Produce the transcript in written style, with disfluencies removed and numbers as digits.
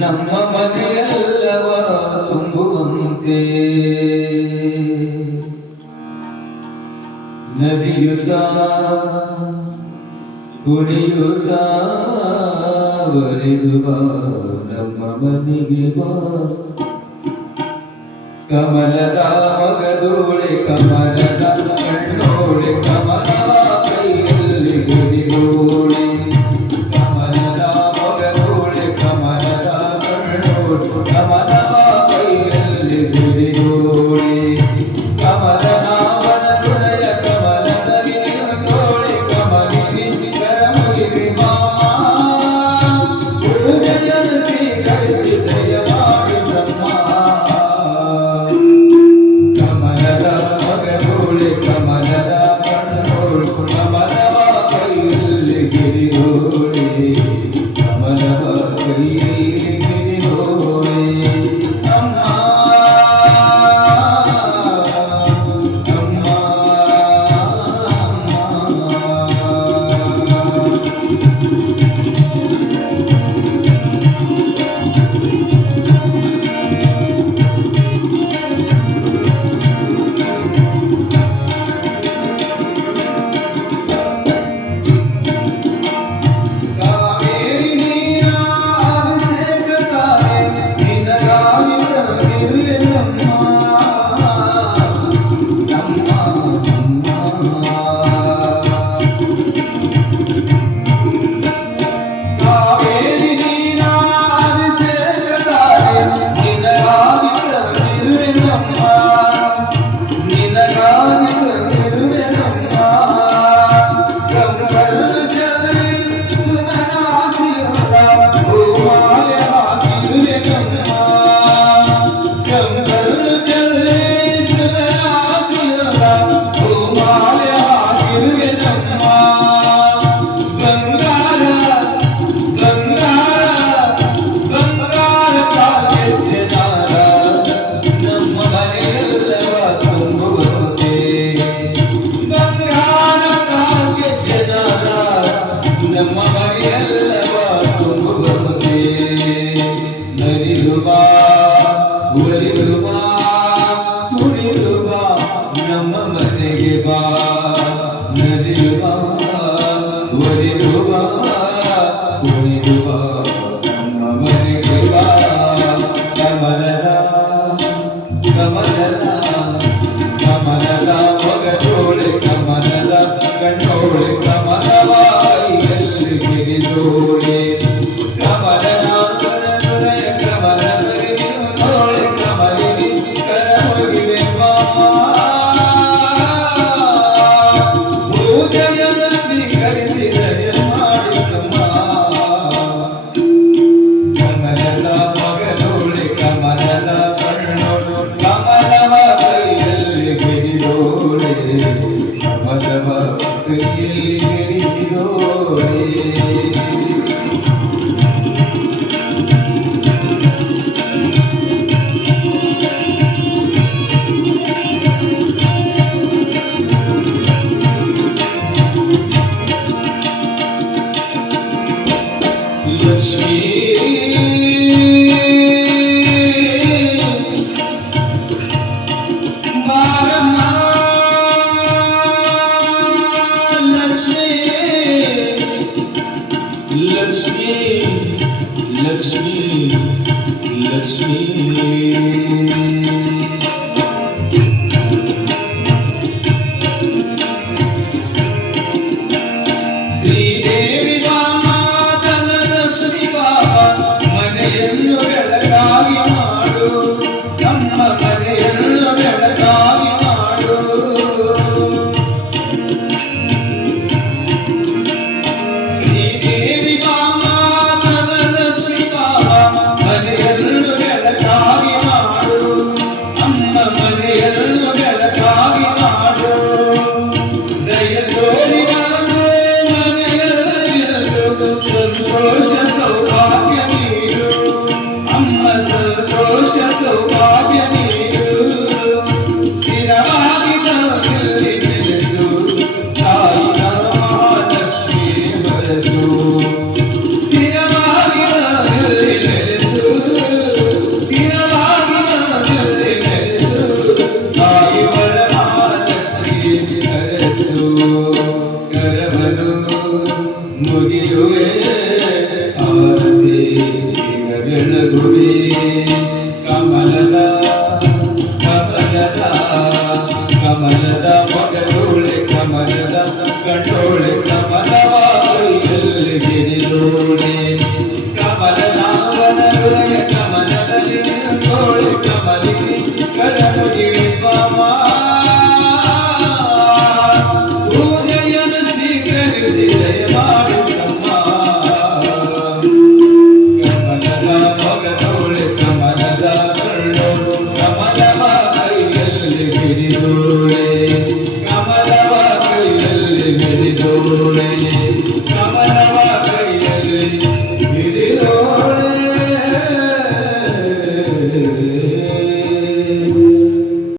ನಮ್ಮ ಮನೆಯೆಲ್ಲವ ತುಂಬುವಂತೆ ನದಿಯುತ್ತ ಕುಣಿಯುತ್ತ ಬರೆದು ಬಾ ನಮ್ಮ ಮನೆಗೆ ಬಾ ಕಮಲದ ಮಗದೋಳೆ ಕಮಲದ ಕಣ್ಣೋಳೆ ಕಮಲವ ಕೈಯಲ್ಲಿ ಗುರಿಗೋಳೆ ಕಮಲದ ಮಗದೋಳೆ ಕಮಲದ ಕಣ್ಣೋಳೆ ಕಮಲವ ಕೈಯಲ್ಲಿ ಗುರಿಗೋಳೆ ಕಮಲನ ವನದೊರೆಯ ಕಮಲದ ವಿನಿಯೋಳೆ ಕಮಲಿನಿ ಕರಮುಗಿರಿ ಮಾಮ ಪೂಜೆಯನ್ನು ಸ್ವೀಕರಿಸಿ ಜಯ ಮಾಡಿ ಸಮ್ಮ ಕಮಲದ ಮಗದೋಳೆ ಕಮಲದ ಕಣ್ಣೋಳೆ ಕಮಲವ ಕೈಯಲ್ಲಿ ಗಿರಿಗೋಳೆ ಕಮಲವ ಕೈಯಲ್ಲಿ ಗಿರಿಗೋಳೆ ಅಮ್ಮ ನಮ್ಮ ಮನೆಗೆ ಬಾ ನದಿಯು ಬಾ ಒಲಿದು ಬಾ ಕುಣಿದು ಬಾ ನಮ್ಮ ಮನೆಗೆ ಬಾ ಕಮಲದ ಕಮಲದ ಕಮಲದ ಮಗದೋಳೆ ಕಮಲದ ಕಣ್ಣೋಳೆ ಕಮಲವ ಕೈಯಲ್ಲಿ ಗಿರಿದೋಳೆ ಕಮಲದ ಕರದೊರೆಯ ಕಮಲದ ವಿನಿಯೋಳೆ ಕಮಲಿನಿ ಕರಮುಗಿವೆ ಪೂಜೆಯನ್ನು ಸ್ವೀಕರಿಸಿ ದಯ ಮಾಡಿ ಸಮ ಕಮಲದ ಮಗದೋಳೆ ಕಮಲದ ಕಣ್ಣೋಳು ಕಮಲವ ಕೈಯಲ್ಲಿ ಗಿರಿದೋಳೆ ಕಮಲವ ಕೈಯಲ್ಲಿ ಗಿರಿದೋಳೆ ಶ್ರೀದೇವಿ ಮಾತಾ ಧನಲಕ್ಷ್ಮಿ ಬಾಬಾ ಕರವನು ಮುಗಿಯುವೆ ಆರತಿ ಈಗ ಬೆಳಗುವೆ ಕಮಲದ ಕಮಲದ ಕಮಲದ ಮಗದೋಳೆ ಕಮಲದ ಕಂಡೋಳೆ ಕಮಲವ ಕೈಯಲ್ಲಿ ಗಿರಿದೋಳೆ ಕಮಲನಾವನ ಹೃದಯ ಕಮಲದಲ್ಲಿ ನಿಂತೋಳೆ ಕಮಲಿನಿ ಕರಮುಗಿರಿ ಬಾಮ ಪೂಜೆಯನ್ನು ಸ್ವೀಕರಿಸಿ ದಯ ಮಾಡಿಸಮ್ಮ ಕಮಲದ ಮಗದೋಳೆ ಕಮಲದ ಕಂಡೋಳು ಕಮಲವ ಕೈಯಲ್ಲಿ ಗಿರಿದೋಳೆ ಕಮಲವ ಕೈಯಲ್ಲಿ ಗಿರಿದೋಳೆ ಕಮಲವ ಕೈಯಲ್ಲಿ ಗಿರಿದೋಳೆ